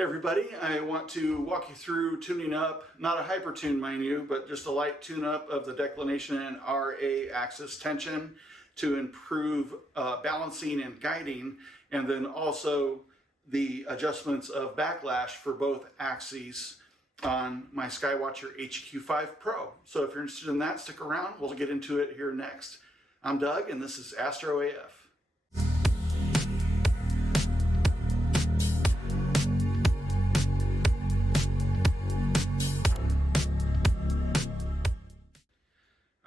Hey everybody, I want to walk you through tuning up, not a hyper tune mind you, but just a light tune up of the declination and RA axis tension to improve balancing and guiding, and then also the adjustments of backlash for both axes on my Sky-Watcher HEQ5 Pro. So if you're interested in that, stick around. We'll get into it here next. I'm Doug and this is AstroAF.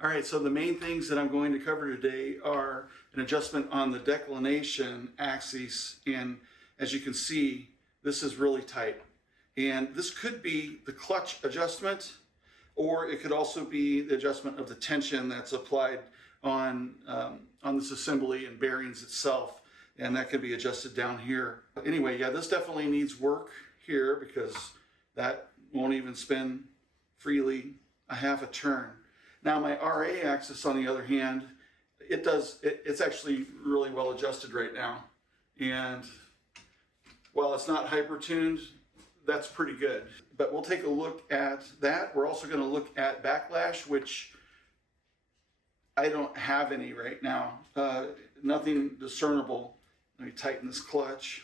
All right, so the main things that I'm going to cover today are an adjustment on the declination axis, and as you can see, this is really tight. And this could be the clutch adjustment, or it could also be the adjustment of the tension that's applied on this assembly and bearings itself, and that could be adjusted down here. Anyway, yeah, this definitely needs work here because that won't even spin freely a half a turn. Now my RA axis, on the other hand, it's actually really well adjusted right now. And while it's not hyper tuned, that's pretty good. But we'll take a look at that. We're also going to look at backlash, which I don't have any right now. Nothing discernible. Let me tighten this clutch.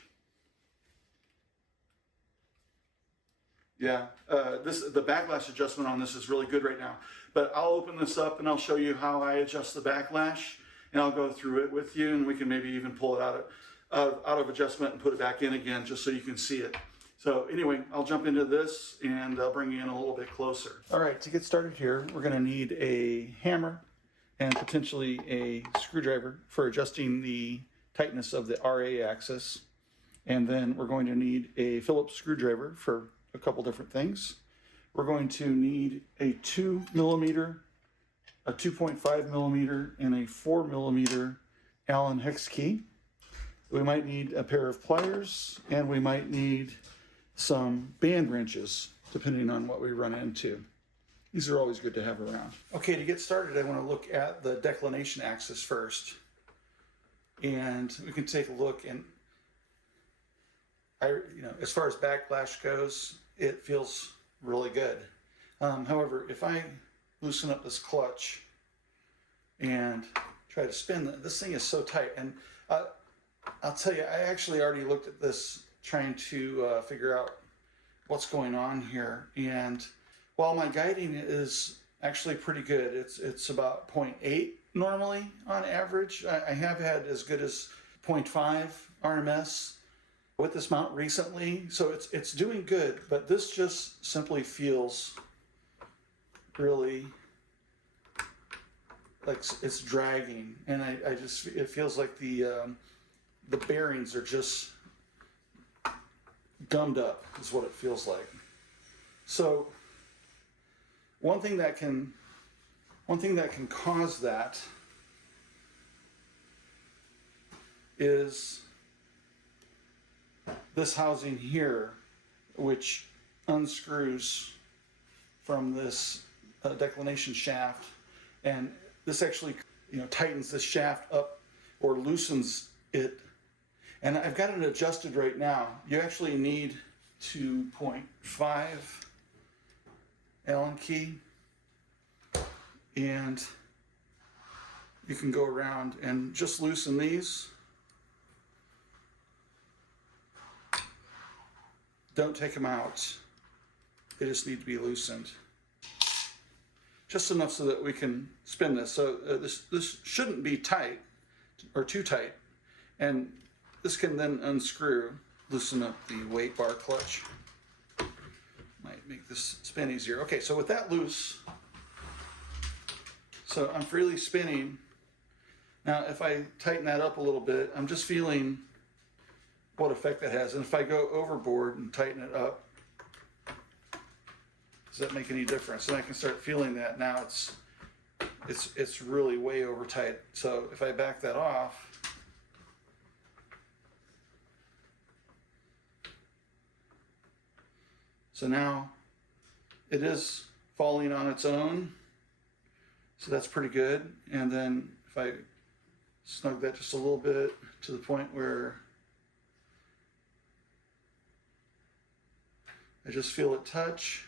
Yeah, the backlash adjustment on this is really good right now. But I'll open this up and I'll show you how I adjust the backlash, and I'll go through it with you, and we can maybe even pull it out of adjustment and put it back in again just so you can see it. So anyway, I'll jump into this and I'll bring you in a little bit closer. All right, to get started here, we're going to need a hammer and potentially a screwdriver for adjusting the tightness of the RA axis. And then we're going to need a Phillips screwdriver for a couple different things. We're going to need a 2 millimeter, a 2.5 millimeter, and a 4 millimeter Allen hex key. We might need a pair of pliers, and we might need some band wrenches, depending on what we run into. These are always good to have around. Okay, to get started, I want to look at the declination axis first. And we can take a look, and as far as backlash goes, it feels really good. However, if I loosen up this clutch and try to spin, this thing is so tight. And I'll tell you, I actually already looked at this trying to figure out what's going on here. And while my guiding is actually pretty good, it's about 0.8 normally on average. I have had as good as 0.5 RMS with this mount recently, so it's doing good, but this just simply feels really like it's dragging, and it feels like the bearings are just gummed up is what it feels like. So one thing that can cause that is this housing here, which unscrews from this declination shaft, and this actually tightens this shaft up or loosens it. And I've got it adjusted right now. You actually need 2.5 Allen key, and you can go around and just loosen these. Don't take them out. They just need to be loosened. Just enough so that we can spin this. So this shouldn't be tight or too tight. And this can then unscrew, loosen up the weight bar clutch. Might make this spin easier. Okay, so with that loose, so I'm freely spinning. Now if I tighten that up a little bit, I'm just feeling what effect that has. And if I go overboard and tighten it up, does that make any difference? And I can start feeling that now it's really way over tight. So if I back that off, so now it is falling on its own. So that's pretty good. And then if I snug that just a little bit to the point where I just feel it touch.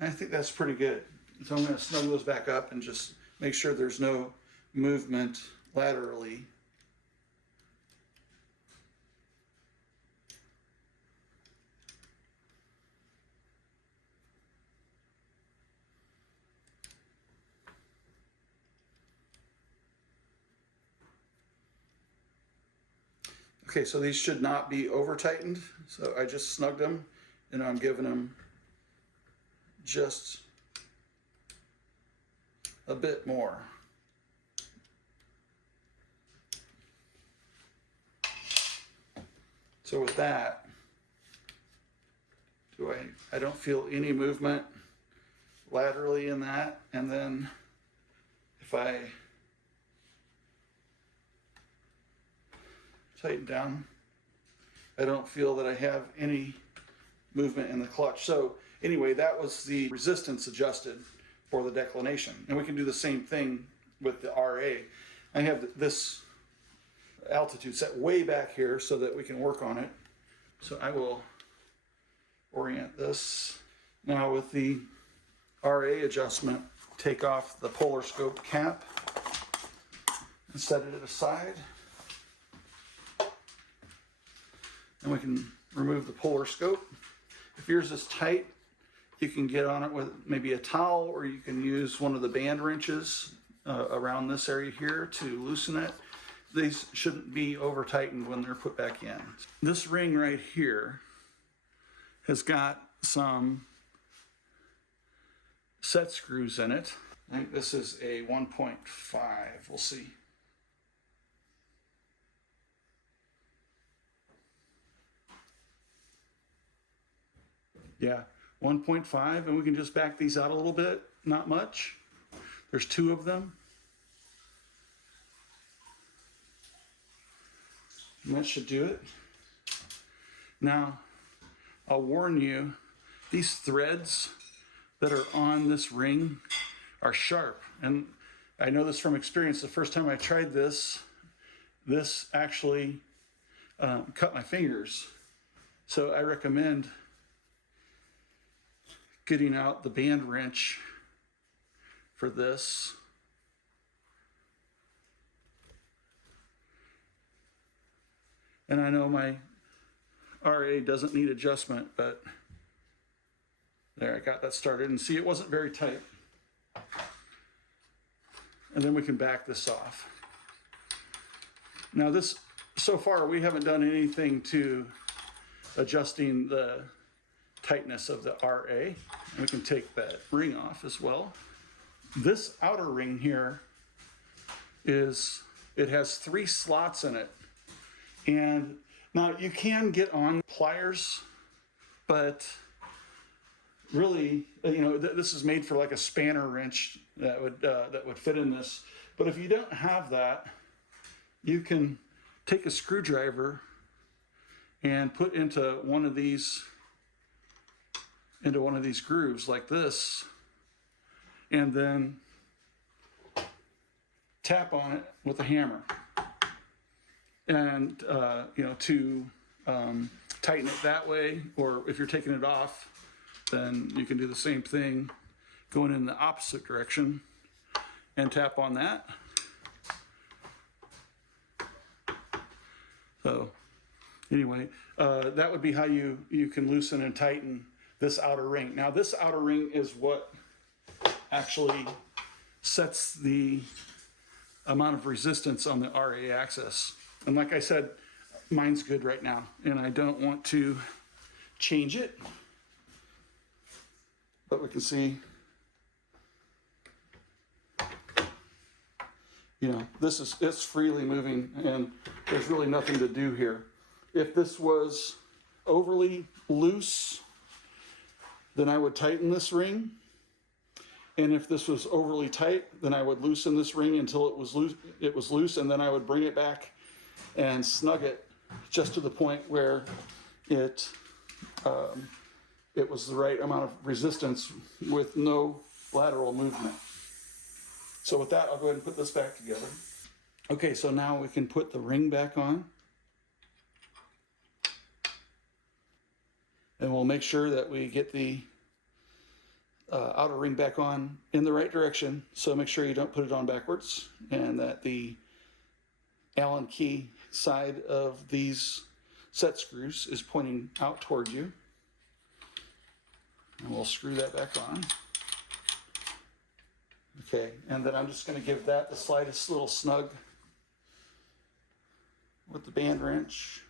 I think that's pretty good. So I'm going to snug those back up and just make sure there's no movement laterally. Okay, so these should not be over tightened. So I just snugged them and I'm giving them just a bit more. So with that, I don't feel any movement laterally in that. And then if I tighten down, I don't feel that I have any movement in the clutch. So anyway, that was the resistance adjusted for the declination. And we can do the same thing with the RA. I have this altitude set way back here so that we can work on it. So I will orient this. Now with the RA adjustment, take off the polar scope cap and set it aside. And we can remove the polar scope. If yours is tight, you can get on it with maybe a towel, or you can use one of the band wrenches around this area here to loosen it. These shouldn't be over tightened when they're put back in. This ring right here has got some set screws in it. I think this is a 1.5, we'll see. Yeah, 1.5, and we can just back these out a little bit, not much. There's 2 of them. And that should do it. Now, I'll warn you, these threads that are on this ring are sharp. And I know this from experience. The first time I tried this actually cut my fingers. So I recommend getting out the band wrench for this. And I know my RA doesn't need adjustment, but there, I got that started. And see, it wasn't very tight. And then we can back this off. Now this, so far we haven't done anything to adjusting the tightness of the RA. And we can take that ring off as well. This outer ring here it has 3 slots in it. And now you can get on pliers, but really, this is made for like a spanner wrench that would fit in this. But if you don't have that, you can take a screwdriver and put into one of these grooves like this, and then tap on it with a hammer. And to tighten it that way, or if you're taking it off, then you can do the same thing going in the opposite direction and tap on that. So anyway, that would be how you can loosen and tighten this outer ring. Now this outer ring is what actually sets the amount of resistance on the RA axis. And like I said, mine's good right now, and I don't want to change it. But we can see, it's freely moving, and there's really nothing to do here. If this was overly loose, then I would tighten this ring. And if this was overly tight, then I would loosen this ring until it was loose, and then I would bring it back and snug it just to the point where it was the right amount of resistance with no lateral movement. So with that, I'll go ahead and put this back together. Okay, so now we can put the ring back on. And we'll make sure that we get the outer ring back on in the right direction. So make sure you don't put it on backwards, and that the Allen key side of these set screws is pointing out toward you. And we'll screw that back on. Okay, and then I'm just going to give that the slightest little snug with the band wrench.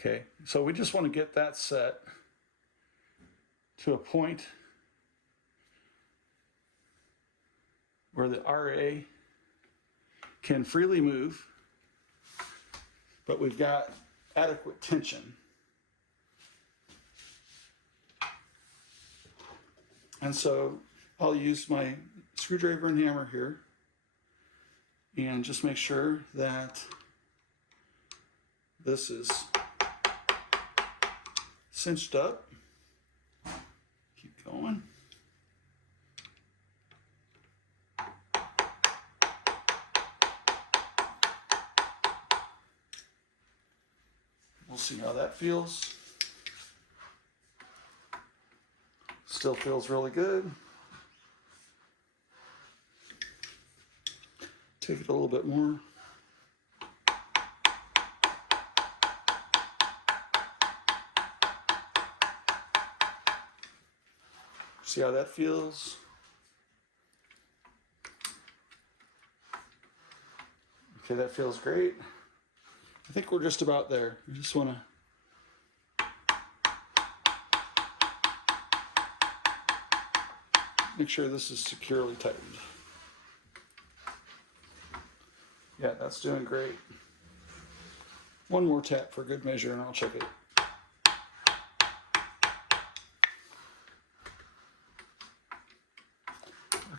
Okay, so we just want to get that set to a point where the RA can freely move, but we've got adequate tension. And so I'll use my screwdriver and hammer here and just make sure that this is cinched up. Keep going. We'll see how that feels. Still feels really good. Take it a little bit more. See how that feels? Okay, that feels great. I think we're just about there. We just want to make sure this is securely tightened. Yeah, that's doing great. One more tap for good measure and I'll check it.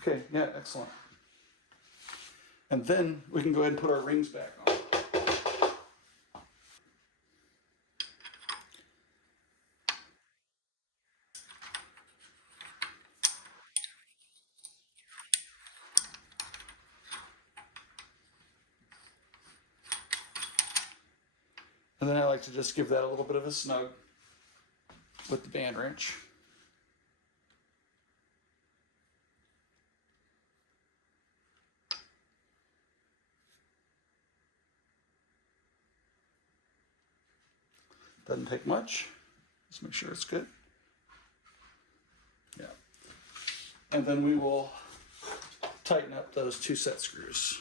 Okay, yeah, excellent. And then we can go ahead and put our rings back on. And then I like to just give that a little bit of a snug with the band wrench. Doesn't take much. Just make sure it's good. Yeah. And then we will tighten up those two set screws.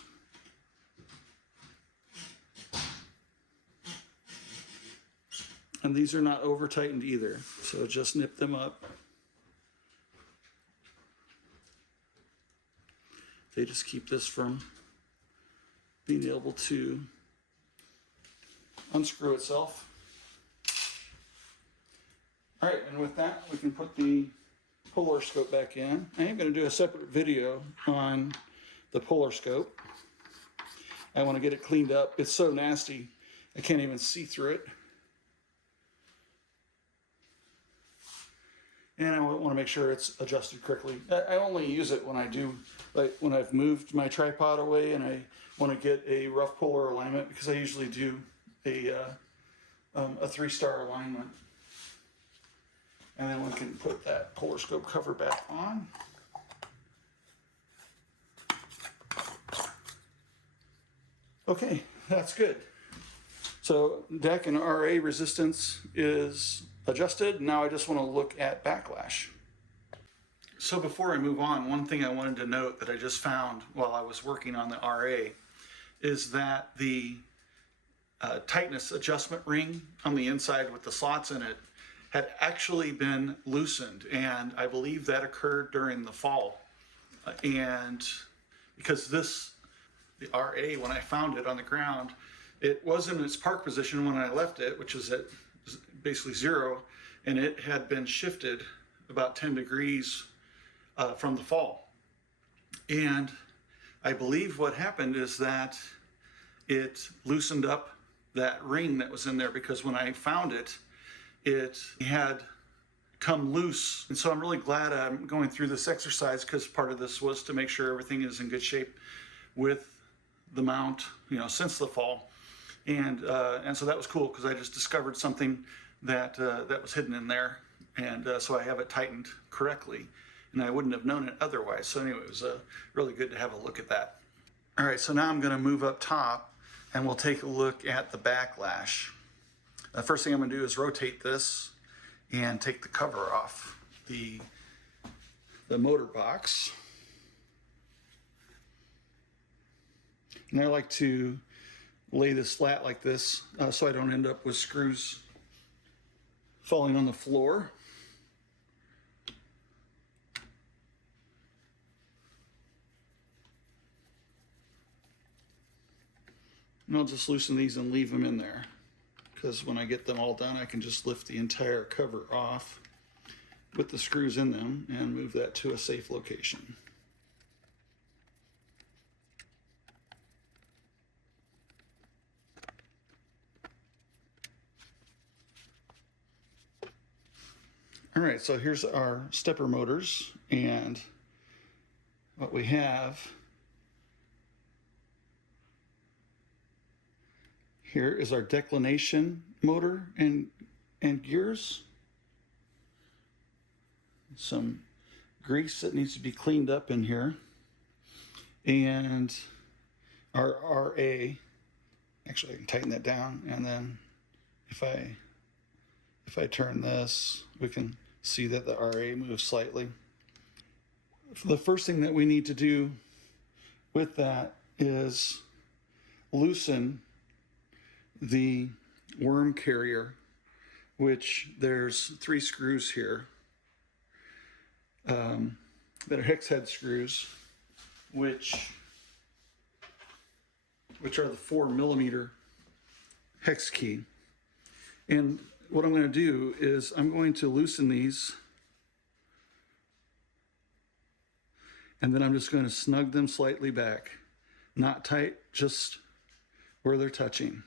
And these are not over tightened either, so just nip them up. They just keep this from being able to unscrew itself. All right, and with that, we can put the polar scope back in. I am going to do a separate video on the polar scope. I want to get it cleaned up. It's so nasty, I can't even see through it. and I want to make sure it's adjusted correctly. I only use it when I do, like when I've moved my tripod away and I want to get a rough polar alignment, because I usually do a 3-star alignment. And then we can put that polar scope cover back on. Okay, that's good. So Dec and RA resistance is adjusted. Now I just want to look at backlash. So before I move on, one thing I wanted to note that I just found while I was working on the RA is that the tightness adjustment ring on the inside with the slots in it had actually been loosened, and I believe that occurred during the fall. And because the RA, when I found it on the ground, it was in its park position when I left it, which is at basically 0, and it had been shifted about 10 degrees from the fall. And I believe what happened is that it loosened up that ring that was in there, because when I found it, it had come loose. And so I'm really glad I'm going through this exercise, because part of this was to make sure everything is in good shape with the mount, since the fall. And so that was cool, because I just discovered something that that was hidden in there, and so I have it tightened correctly, and I wouldn't have known it otherwise. So anyway, it was really good to have a look at that. All right, so now I'm going to move up top, and we'll take a look at the backlash. The first thing I'm going to do is rotate this and take the cover off the motor box. And I like to lay this flat like this so I don't end up with screws falling on the floor. And I'll just loosen these and leave them in there, because when I get them all done, I can just lift the entire cover off with the screws in them and move that to a safe location. All right, so here's our stepper motors, and what we have here is our declination motor and gears. Some grease that needs to be cleaned up in here, and our RA. Actually, I can tighten that down, and then if I turn this, we can see that the RA moves slightly. The first thing that we need to do with that is loosen the worm carrier, which there's 3 screws here that are hex head screws, which are the 4mm hex key. And what I'm going to do is I'm going to loosen these, and then I'm just going to snug them slightly back. Not tight, just where they're touching.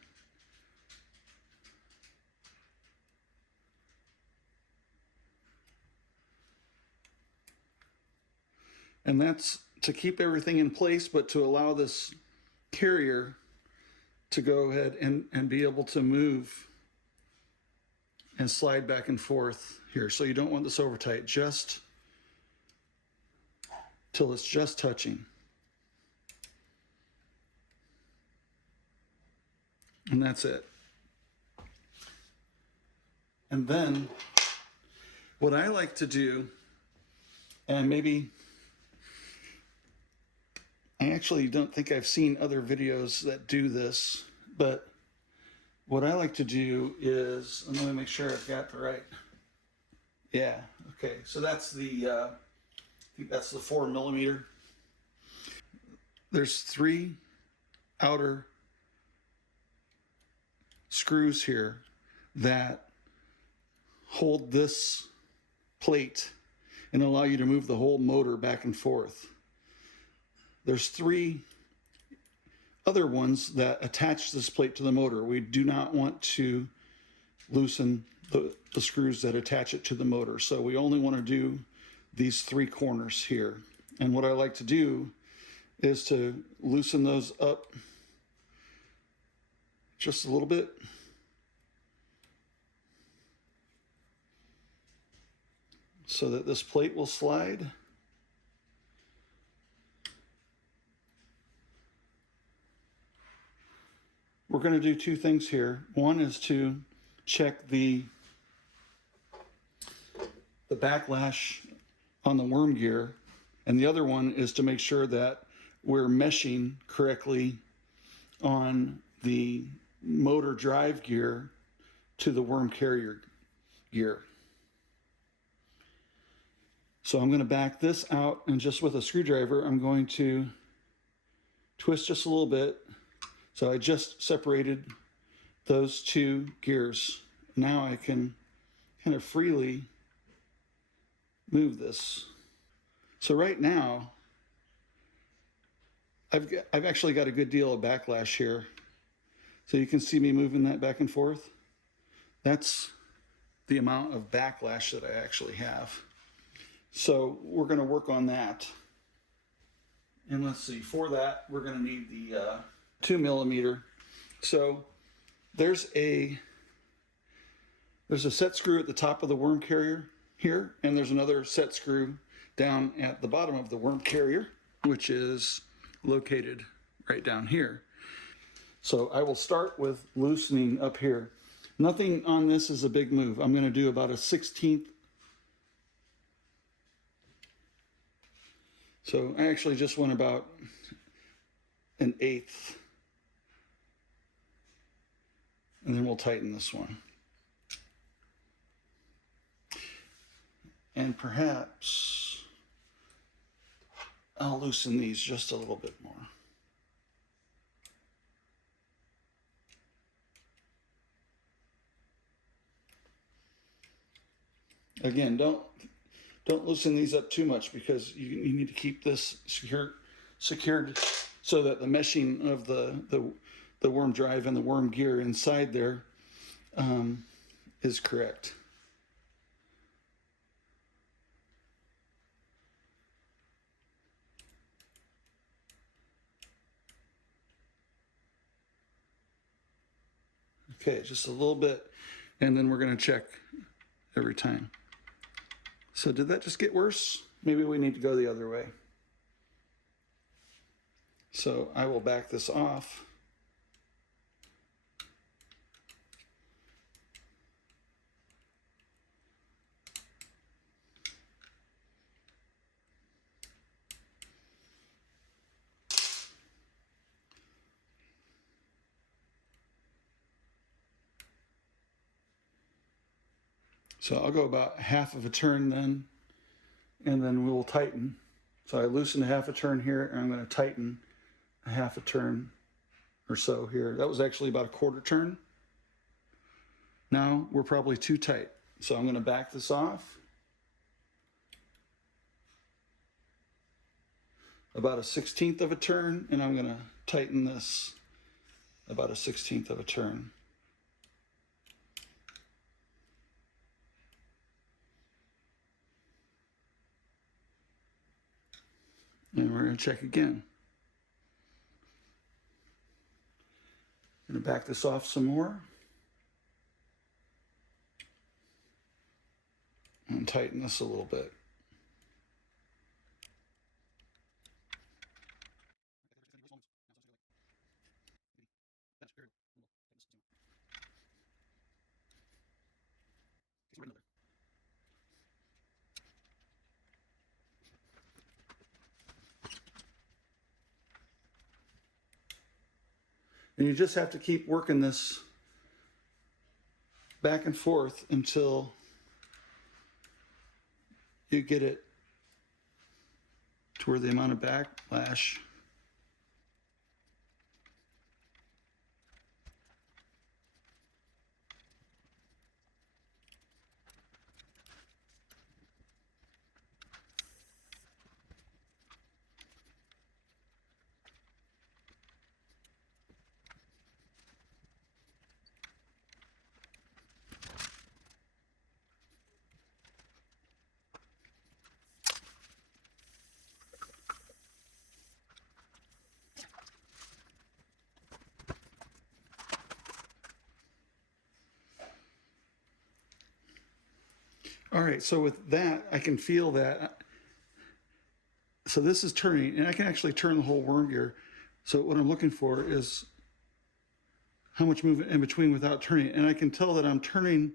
And that's to keep everything in place, but to allow this carrier to go ahead and be able to move and slide back and forth here. So you don't want this over tight, just till it's just touching. And that's it. And then what I like to do, and maybe I actually don't think I've seen other videos that do this, but what I like to do is, let me make sure I've got the right, yeah, okay, so that's the, I think that's the 4mm. There's 3 outer screws here that hold this plate and allow you to move the whole motor back and forth. There's 3 other ones that attach this plate to the motor. We do not want to loosen the screws that attach it to the motor. So we only want to do these 3 corners here. And what I like to do is to loosen those up just a little bit. So that this plate will slide. We're going to do 2 things here. One is to check the backlash on the worm gear, and the other one is to make sure that we're meshing correctly on the motor drive gear to the worm carrier gear. So I'm going to back this out, and just with a screwdriver I'm going to twist just a little bit. So I just separated those 2 gears. Now I can kind of freely move this. So right now I've actually got a good deal of backlash here. So you can see me moving that back and forth. That's the amount of backlash that I actually have. So we're going to work on that. And let's see, for that we're going to need the 2mm. So there's a set screw at the top of the worm carrier here, and there's another set screw down at the bottom of the worm carrier, which is located right down here. So I will start with loosening up here. Nothing on this is a big move. I'm going to do about a 1/16. So I actually just went about an 1/8. And then we'll tighten this one. And perhaps I'll loosen these just a little bit more. Again, don't loosen these up too much, because you need to keep this secured so that the meshing of the worm drive and the worm gear inside there is correct. Okay, just a little bit, and then we're going to check every time. So did that just get worse? Maybe we need to go the other way. So I will back this off. So I'll go about half of a turn then, and then we will tighten. So I loosened a half a turn here, and I'm going to tighten a half a turn or so here. That was actually about a 1/4 turn. Now we're probably too tight. So I'm going to back this off. About a 1/16 of a turn, and I'm going to tighten this about a 1/16 of a turn. And we're going to check again. I'm going to back this off some more. And tighten this a little bit. And you just have to keep working this back and forth until you get it to where the amount of backlash All right, so with that, I can feel that. So this is turning, and I can actually turn the whole worm gear. So what I'm looking for is how much movement in between without turning. And I can tell that I'm turning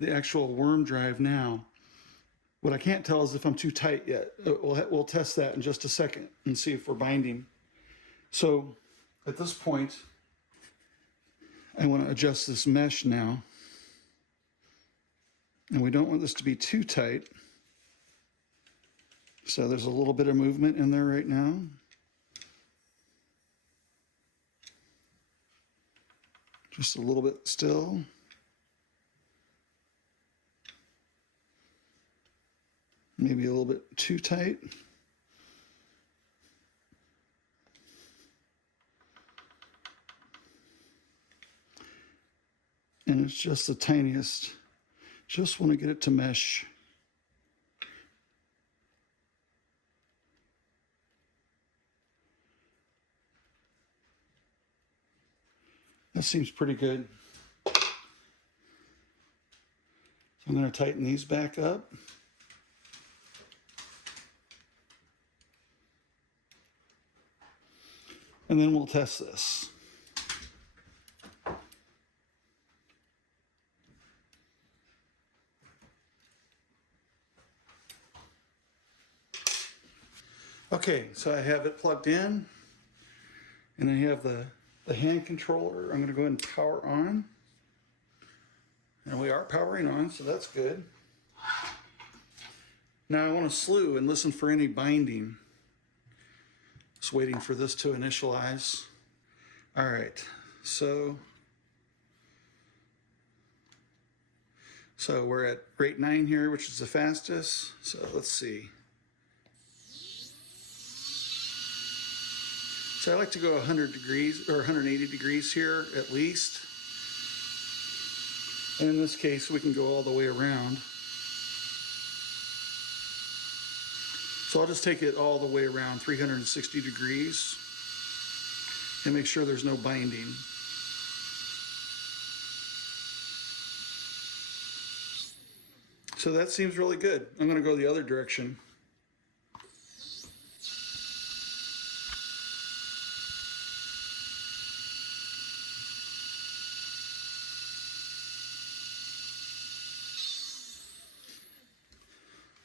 the actual worm drive now. What I can't tell is if I'm too tight yet. We'll test that in just a second and see if we're binding. So at this point, I want to adjust this mesh now. And we don't want this to be too tight. So there's a little bit of movement in there right now. Just a little bit still. Maybe a little bit too tight. And it's just the tiniest. Just want to get it to mesh. That seems pretty good. So I'm going to tighten these back up. And then we'll test this. Okay, so I have it plugged in, and I have the hand controller. I'm going to go ahead and power on. And we are powering on, so that's good. Now I want to slew and listen for any binding. Just waiting for this to initialize. All right, so we're at rate 9 here, which is the fastest. So let's see. So I like to go 100 degrees or 180 degrees here at least. And in this case, we can go all the way around. So I'll just take it all the way around 360 degrees and make sure there's no binding. So that seems really good. I'm going to go the other direction.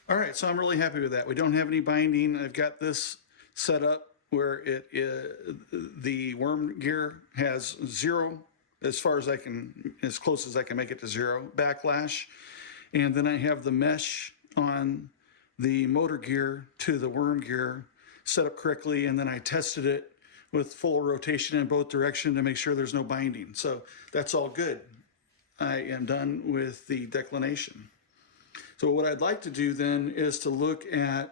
All right, so I'm really happy with that. We don't have any binding. I've got this set up where the worm gear has 0, as far as I can, as close as I can make it to 0 backlash. And then I have the mesh on the motor gear to the worm gear set up correctly, and then I tested it with full rotation in both directions to make sure there's no binding. So that's all good. I am done with the declination. So what I'd like to do then is to look at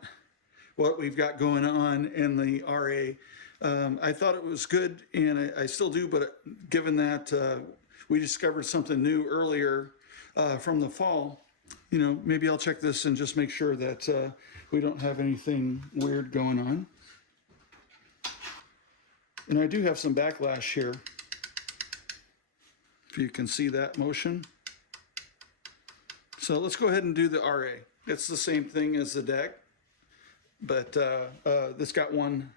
what we've got going on in the RA. I thought it was good, and I still do, but given that we discovered something new earlier from the fall, you know, maybe I'll check this and just make sure that we don't have anything weird going on. And I do have some backlash here, if you can see that motion. So let's go ahead and do the RA. It's the same thing as the Dec, but this got one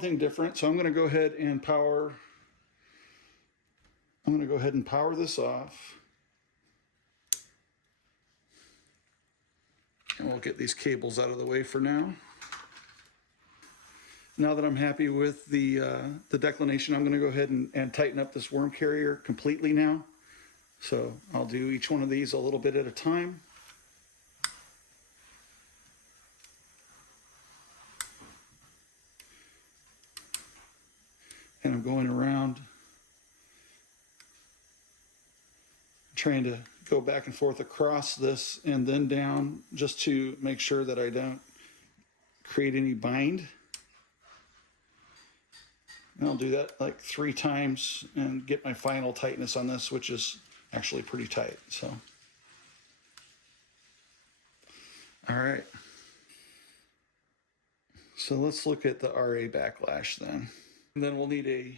thing different. So I'm going to go ahead and power. I'm going to go ahead and power this off. And we'll get these cables out of the way for now. Now that I'm happy with the declination, I'm going to go ahead and tighten up this worm carrier completely now. So I'll do each one of these a little bit at a time. And I'm going around trying to go back and forth across this and then down just to make sure that I don't create any bind. And I'll do that like 3 times and get my final tightness on this, which is actually pretty tight. So, all right. So let's look at the RA backlash then. And then we'll need a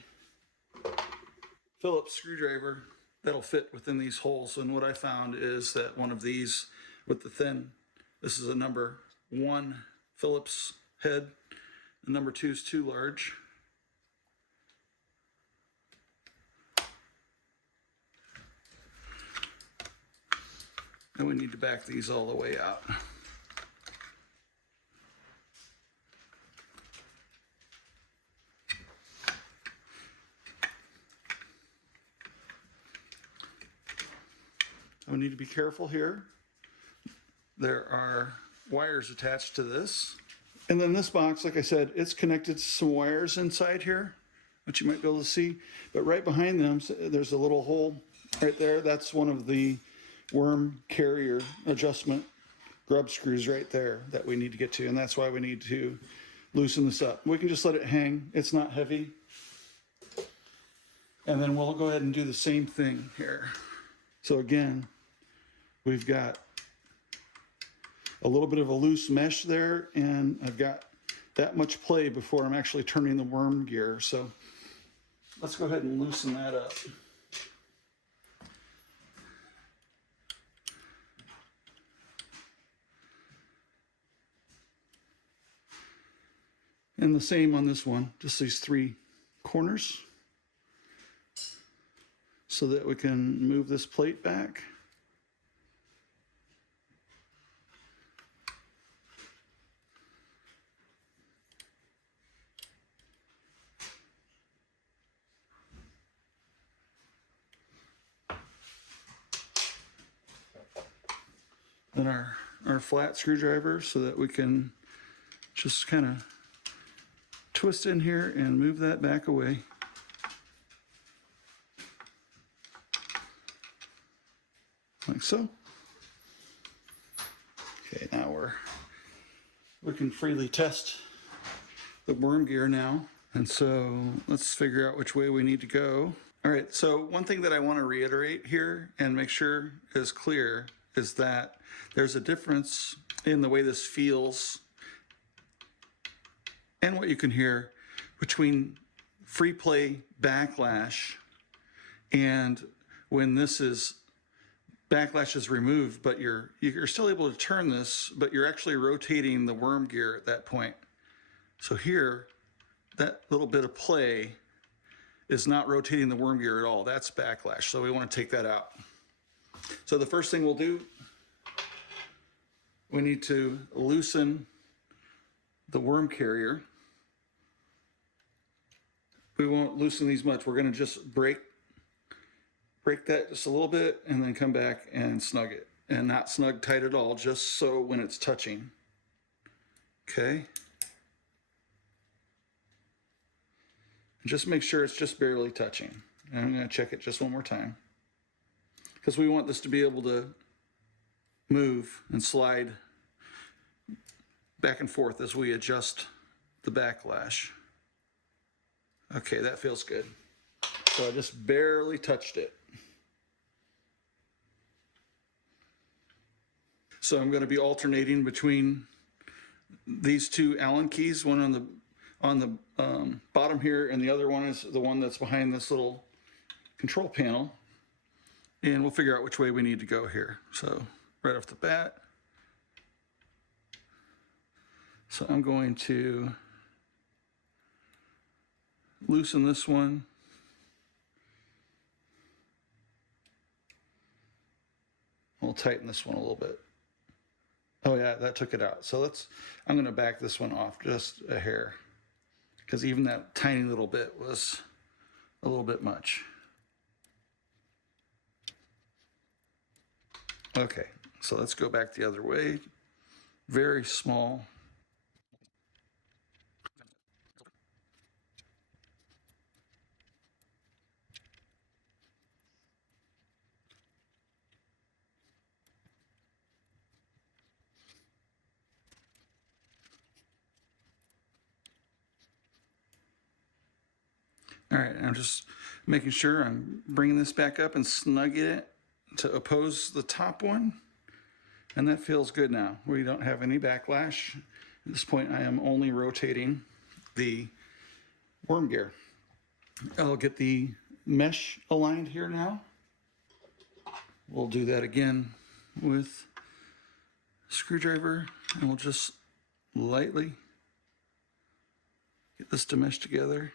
Phillips screwdriver that'll fit within these holes. And what I found is that one of these with the thin. This is a number 1 Phillips head. The number 2 is too large. And we need to back these all the way out. We need to be careful here. There are wires attached to this. And then this box, like I said, it's connected to some wires inside here, which you might be able to see. But right behind them, there's a little hole right there. That's one of the worm carrier adjustment grub screws right there that we need to get to. And that's why we need to loosen this up. We can just let it hang. It's not heavy. And then we'll go ahead and do the same thing here. So again, we've got a little bit of a loose mesh there, and I've got that much play before I'm actually turning the worm gear. So let's go ahead and loosen that up. And the same on this one, just these 3 corners, so that we can move this plate back. Then our flat screwdriver, so that we can just kind of twist in here and move that back away. Like so. Okay, now we can freely test the worm gear now. And so let's figure out which way we need to go. All right, so one thing that I want to reiterate here and make sure is clear is that there's a difference in the way this feels and what you can hear between free play backlash and when this is backlash is removed, but you're still able to turn this, but you're actually rotating the worm gear at that point. So here, that little bit of play is not rotating the worm gear at all. That's backlash, so we want to take that out. So the first thing we'll do, we need to loosen the worm carrier. We won't loosen these much. We're going to just break that just a little bit and then come back and snug it. And not snug tight at all, just so when it's touching. Okay. And just make sure it's just barely touching. And I'm going to check it just one more time, because we want this to be able to move and slide back and forth as we adjust the backlash. Okay, that feels good. So I just barely touched it. So I'm going to be alternating between these 2 Allen keys, one on the bottom here, and the other one is the one that's behind this little control panel. And we'll figure out which way we need to go here. So right off the bat, so I'm going to loosen this one. We'll tighten this one a little bit. Oh yeah, that took it out. So I'm going to back this one off just a hair, because even that tiny little bit was a little bit much. Okay, so let's go back the other way. Very small. All right, I'm just making sure I'm bringing this back up and snugging it to oppose the top one. And that feels good now. We don't have any backlash. At this point, I am only rotating the worm gear. I'll get the mesh aligned here now. We'll do that again with screwdriver, and we'll just lightly get this to mesh together.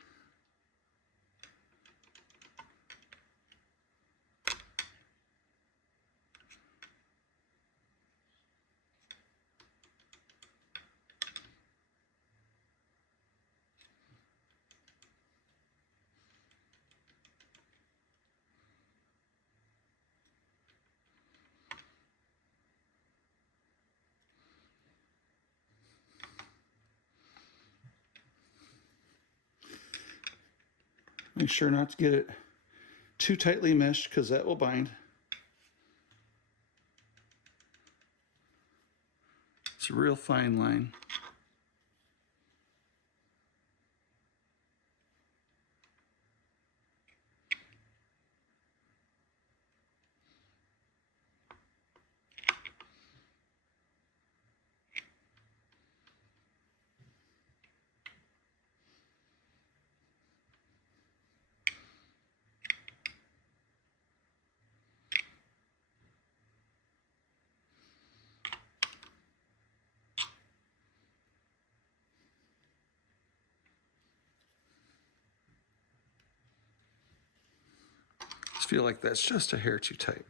Make sure not to get it too tightly meshed because that will bind. It's a real fine line. I feel like that's just a hair too tight.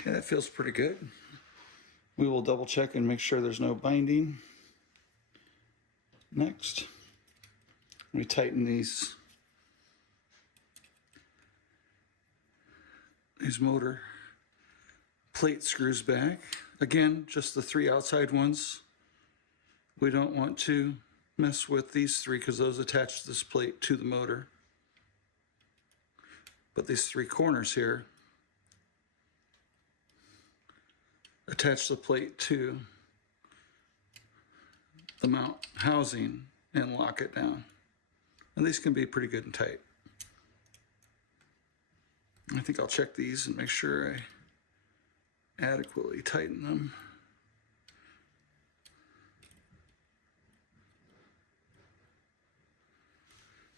Okay, that feels pretty good. We will double check and make sure there's no binding. Next, we tighten these motor plate screws back. Again, just the 3 outside ones. We don't want to mess with these 3 because those attach this plate to the motor. But these 3 corners here attach the plate to the mount housing and lock it down. And these can be pretty good and tight. I think I'll check these and make sure I adequately tighten them.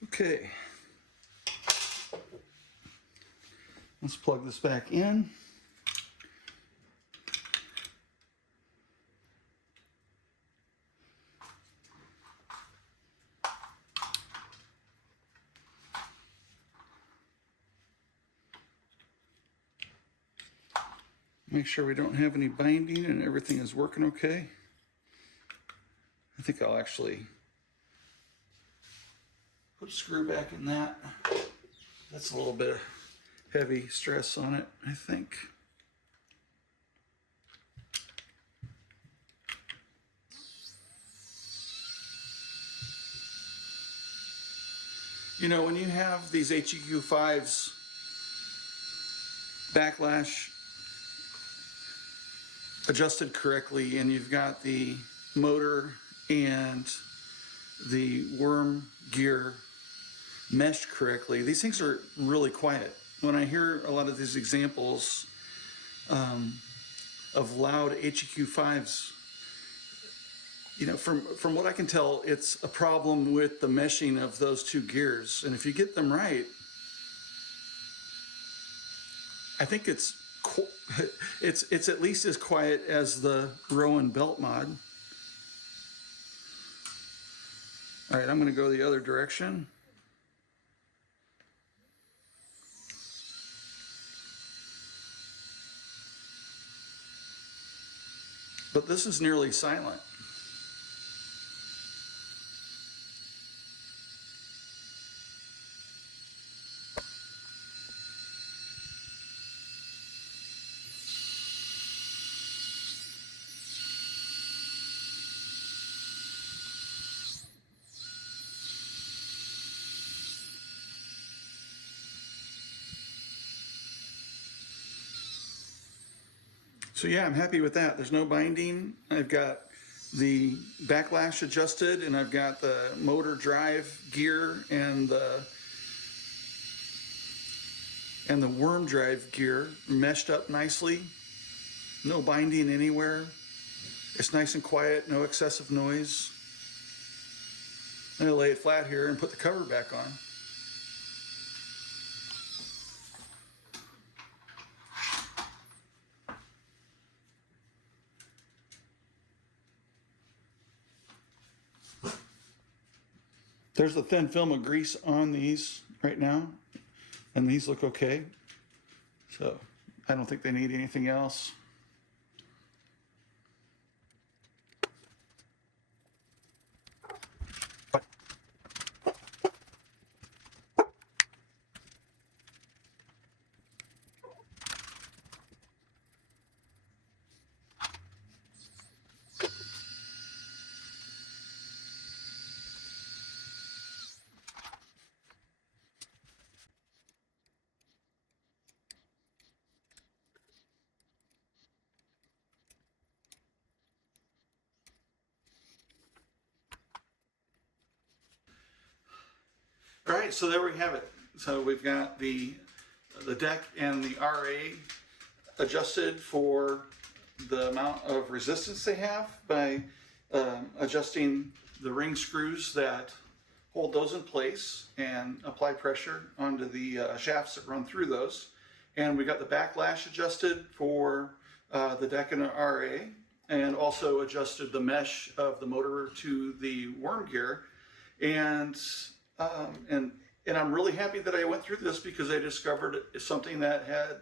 Okay. Let's plug this back in. Make sure we don't have any binding and everything is working okay. I think I'll actually put a screw back in that. That's a little bit of heavy stress on it, I think. You know, when you have these HEQ5s backlash adjusted correctly and you've got the motor and the worm gear meshed correctly, these things are really quiet. When I hear a lot of these examples of loud HEQ5s, you know, from what I can tell, it's a problem with the meshing of those 2 gears. And if you get them right, I think it's at least as quiet as the Rowan belt mod. All right, I'm going to go the other direction. But this is nearly silent. So yeah, I'm happy with that. There's no binding. I've got the backlash adjusted, and I've got the motor drive gear and the worm drive gear meshed up nicely. No binding anywhere. It's nice and quiet, no excessive noise. I'm going to lay it flat here and put the cover back on. There's a thin film of grease on these right now, and these look okay. So I don't think they need anything else. All right, so there we have it. So we've got the Dec and the RA adjusted for the amount of resistance they have by adjusting the ring screws that hold those in place and apply pressure onto the shafts that run through those. And we got the backlash adjusted for the Dec and RA, and also adjusted the mesh of the motor to the worm gear. And I'm really happy that I went through this, because I discovered something that had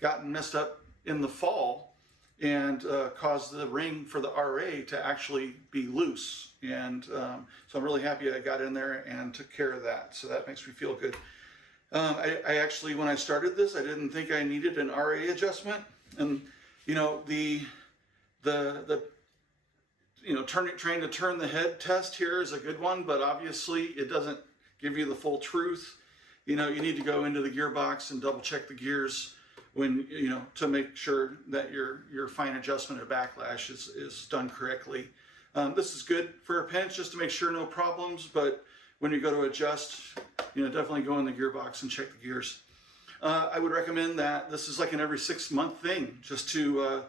gotten messed up in the fall and caused the ring for the RA to actually be loose. And so I'm really happy I got in there and took care of that. So that makes me feel good. I actually, when I started this, I didn't think I needed an RA adjustment. And you know, trying to turn the head test here is a good one, but obviously it doesn't give you the full truth. You know, you need to go into the gearbox and double check the gears when, you know, to make sure that your fine adjustment of backlash is done correctly. This is good for a pinch, just to make sure no problems, but when you go to adjust, you know, definitely go in the gearbox and check the gears. I would recommend that this is like an every 6-month thing, just to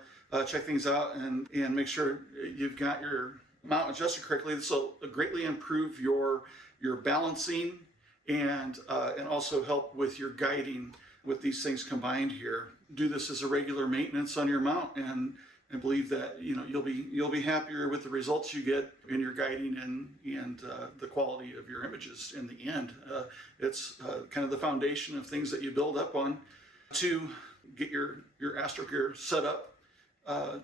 check things out and make sure you've got your mount adjusted correctly. This will greatly improve your balancing and also help with your guiding with these things combined here. Do this as a regular maintenance on your mount, and I believe that, you know, you'll be happier with the results you get in your guiding and the quality of your images in the end. It's kind of the foundation of things that you build up on to get your Astro Gear set up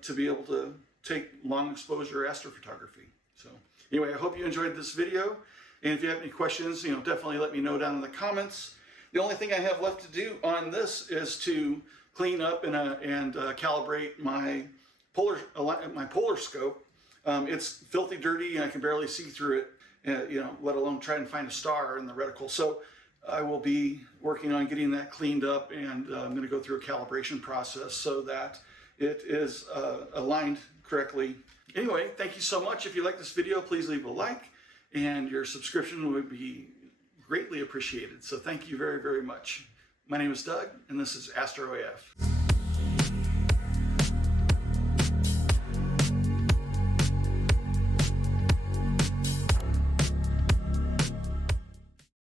to be able to take long exposure astrophotography. So anyway, I hope you enjoyed this video. And if you have any questions, you know, definitely let me know down in the comments. The only thing I have left to do on this is to clean up and calibrate my polar scope. It's filthy dirty, and I can barely see through it, you know, let alone try and find a star in the reticle. So I will be working on getting that cleaned up, and I'm going to go through a calibration process so that it is aligned correctly. Anyway, thank you so much. If you like this video, please leave a like, and your subscription would be greatly appreciated. So thank you very, very much. My name is Doug, and this is AstroAF.